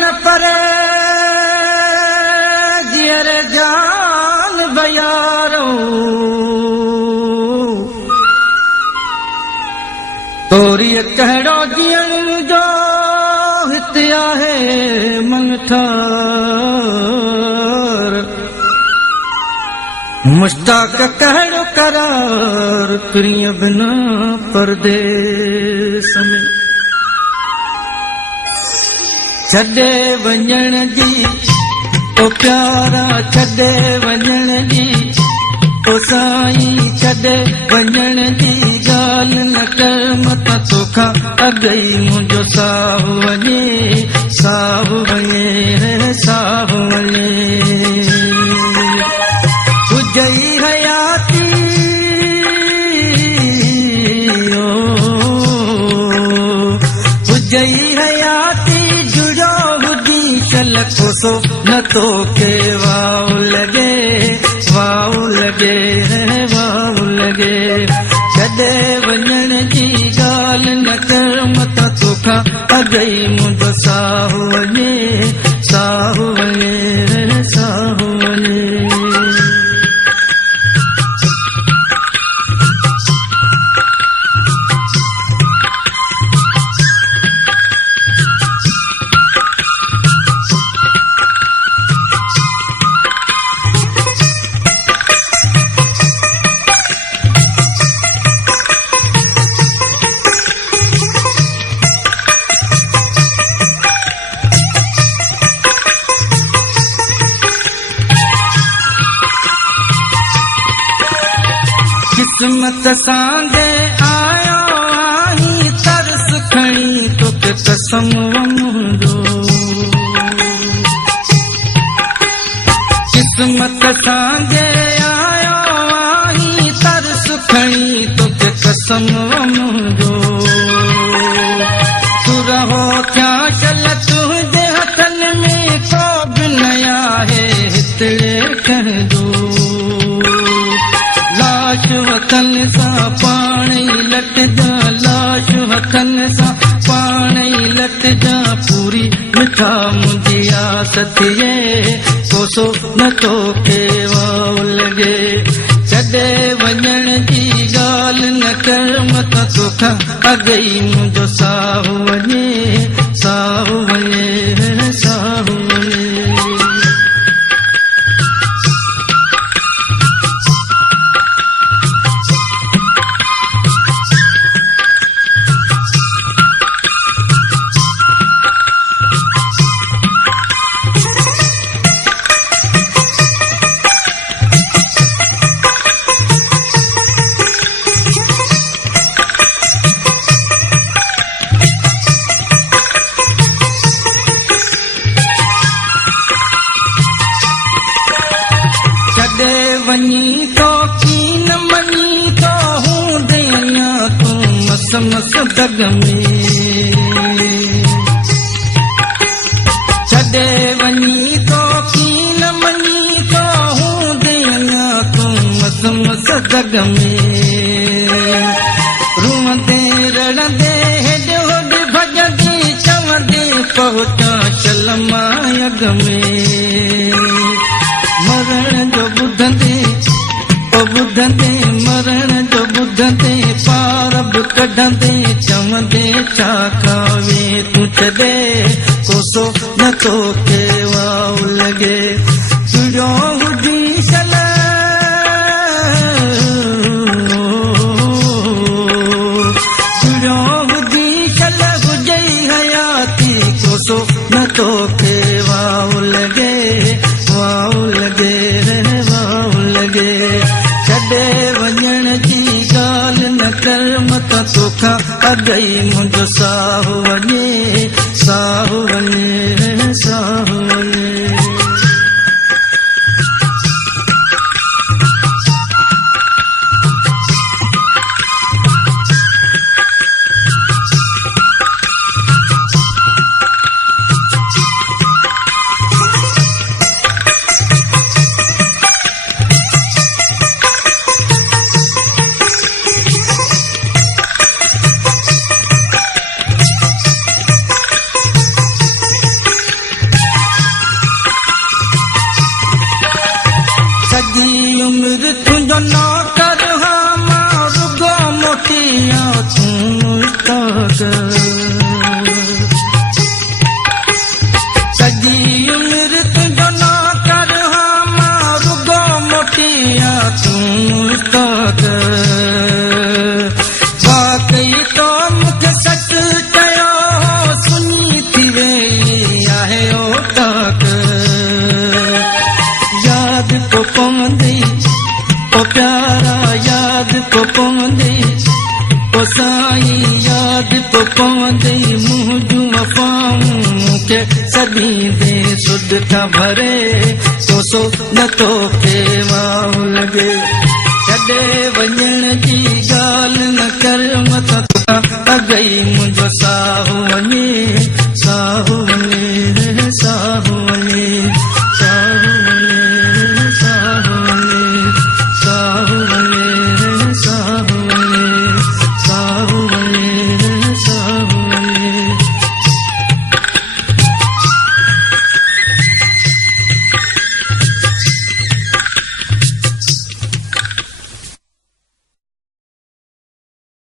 न परे जियर जान बयारो तोरी कहिड़ो जीअण जो हिते आहे मन ठार मुश्ताक कहिड़ो करार प्रिय बिना परदेस में छॾे वञण जी तो प्यारा छॾे वञण जी तो साईं छॾे वञण जी ॻाल्हि न कर मत तोखां अॻई मुंहिंजो साहु वञे साहु वञे साहु वञे तुझई हयाती तुझई हयाती जुड़ो हुदी चल कोसो न तो के वाव लगे वाव लगे वाव लगे छॾे वञण जी ॻाल्हि न कर मत तोखां अॻई मुंहिंजो साहु वञे साहु वञे साहु वञे किस्मत सांगे आयो आही तरस खणी तोखे कसम वमंदो किस्मत सांगे आयो आही तरस खणी तोखे कसम वमंदो तू रहो क्या चल तुझे हथन में को बि न आहे हितड़े कहंदो लाश वतन सा पाणी लट जा लाश वतन सा पाणी लट जा पूरी मिठा मुंहिंजी आसतिए कोसो न तो के वाव लगे छॾे वञण जी ॻाल्हि न कर मत तोखां अॻई मुंहिंजो साहु वञे साहु वञे साहु वञे वञी तो की न मञी तो हूंदे अञा तूं मस मस दग में छॾे वञी तो की न मञी तो हूंदे अञा तूं मस मस दग में रुअंदे रड़ंदे हेॾे होॾे भॼंदे चवंदे पहुचा चल मां अॻ में मरण जो ॿुधंदे ॿुधंदे मरण जो ॿुधंदे पार बि कढंदे चवंदे छा खावे तूं छॾे कोसो न तो के वाव लगे तुंहिंजो हुजी चल तुंहिंजो हुजी चल हुजई हयाती कोसो न तो के वाव लगे वाव लगे वाव लगे छॾे वञण जी ॻाल्हि न कर मत तोखां अॻई मुंहिंजो साहु वञे साहु वञे साहु वञे पवंदे ओ साईं याद पवंदे मुंह जूं वफ़ाऊं के सदींदे सुध था भरे तो सो न तोखे वाह लॻे छॾे वञण जी ॻाल्हि न कर मत अगई मुंहिंजो साहु वञे